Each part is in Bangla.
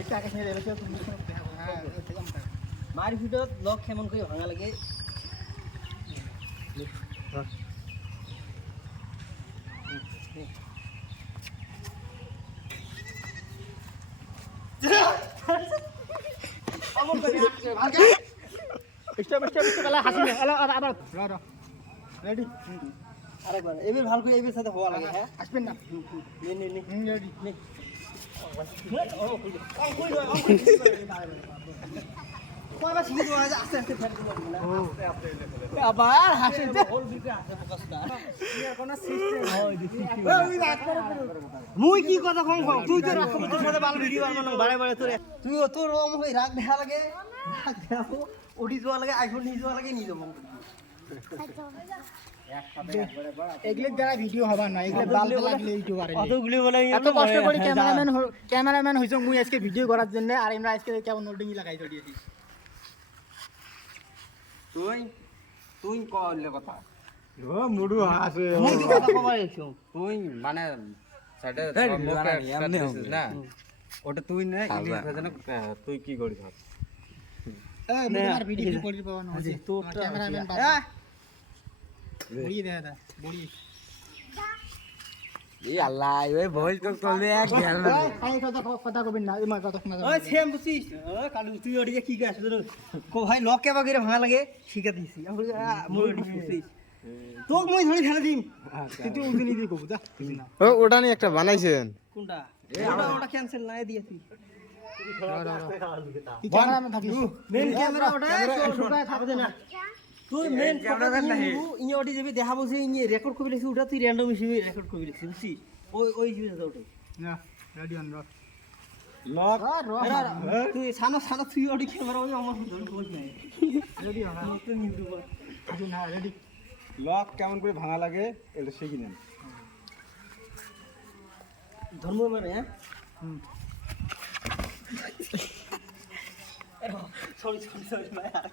একটা আকাশ নিয়ে রেখেছো তুমি হ্যাঁ মার ভিডিও লক কেমন করে ভাঙা লাগে আমন করে ভাগে স্টপ গলা হাসি না আবার র রেডি আরেকবার এবার ভালো করে এবার সাথে হওয়া লাগে হ্যাঁ আসবেন না নে রেডি নে কয়বার শিখে দেওয়া আছে আস্তে আস্তে ফেল দেবো না আবার হাসি হোল দিতে আছে ফোকাসটা কোন সিস্টেম ওই রাগ করে মুই কি কথা কম তুই তো রাগ তোর সাথে ভালো ভিডিও বানানো বারে বারে তুই তোর আমাকে রাগ দেখা লাগে রাগ দেখাবো ওডি যাওয়া লাগে আইফোন নিয়ে যাওয়া লাগে নিয়ে যাবো এগুলো যারা ভিডিও হবার না এগুলো বাল লাগলে ইউটিউবারে অতগুলি বলে এত কষ্ট করে ক্যামেরাম্যান হইছো মুই আজকে ভিডিও করার জন্য আর আমরা আজকে কেমন নোটিং লাগাই দিয়েছি তুই কইলে কথা ও মুডু হাসে মুই কি কথা কবার আইছো তুই মানে সাইডে না ওটা তুই না ইংলিশ ভাষা না তুই কি করিস এই মুডার ভিডিও কি করি পাবো না তো ক্যামেরাম্যান বড়ি দে দা বড়ি এই আল্লাহ ওই ভয়েস তো চলে এক গেল না আই কথা কবেন না এই কথা শোনা ওই সেম বুঝছিস কালু তুই ওডি কি গাছ কো ভাই লক কে বাগেরে ভাঙা লাগে শিখা দিছি মুই ওডি বুঝছিস তোক মই ধরে ফেলে দিম তুই উল্টো নিয়ে কবু দা না ওটা নিয়ে একটা বানাইছেন কোনটা ওটা ক্যান্সেল না দিয়ে তুই ক্যামেরাম্যান থাকিস মেন ক্যামেরা ওটা ঢুকায় থাকবে না তুই মেন ক্যামেরা নাই ইনি ওডি যাবি দেখাবো যে ইনি রেকর্ড করে লিখছিস ওটা তুই র‍্যান্ডম হিসেবে রেকর্ড করে লিখছিস বুঝছিস ওই জিনিসটা ওটা না রেডি অন রক লক তুই সানা তুই ওডি ক্যামেরা ওই আমার ধরে বল নাই রেডি হন তুই নিন্দু বল আজু না রেডি লক কেমন করে ভাঙা লাগে এটা শিখি নেন ধর্ম মানে হ্যাঁ সরি ভাই আর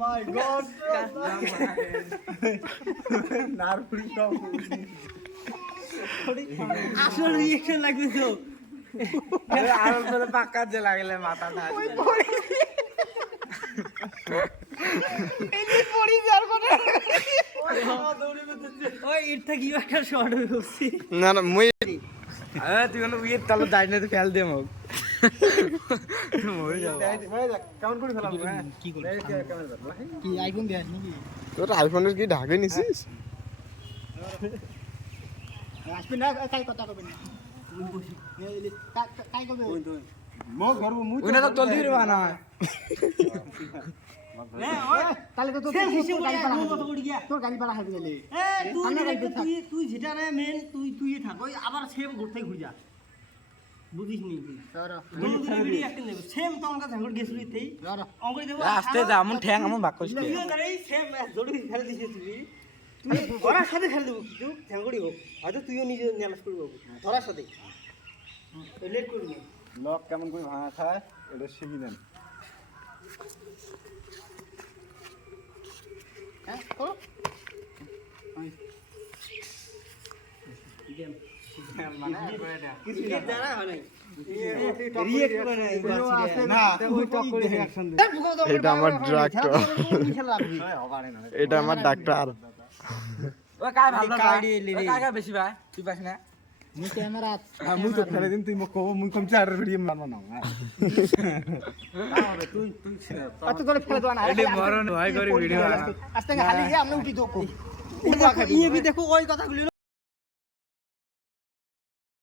my god নারপুরি সব আসল রিঅ্যাকশন লাগবে তো আর বলে পাক্কা যে লাগলে মাথাটা ওই ইট থেকে একটা শর্ট হচ্ছে না না মুই তুই হলো উইয়ের তালে দাঁড়িয়ে তো ফেল দে মোক কেমন করে ফেলাবো কি করে কি আইফোন দেয়া নাকি তোর আইফোনের কি ঢাকে নিছিস আসবে না কাই কথা কবেন না কাই কবে মোক গর্ব মুই ওইটা তো জলদি রে বানা তাহলে তো তোর গাড়ি পালা হবে গেলে তুই যেটা রে মেন তুই থাক ওই আবার সেম ঘুরতে ঘুরে যা বুঝিস নি সেম তো আমার কাছে গেছিলি তেই অঙ্ক দেব আস্তে যা আমন ঠ্যাং আমন বাক কইছে সেম জড়ি ফেলে দিছিস তুই ধরার সাথে ফেলে দেবো তুই ঠ্যাঙ্গড়ি হোক হয়তো তুইও নিজে ন্যালাস করবি ধরার সাথে লেট করবি লক কেমন করে ভাঙা খায় এটা শিখি নেন হ্যাঁ করো এটা আমার ডাক্তার এটা আমার ডাক্তার ও কাই ভালো না কাই বেশি ভাই তুই পাস না নি ক্যামেরা মুই তো ফেলে দিন তুই মোক কব মুই কম চার ভিডিও মারব না তুই কত করে ফেলে দাও না এডি মরণ ভাই করে ভিডিও আস্তে খালি আমরা উঠি দোকো ইয়ে দেখো ওই কথাগুলো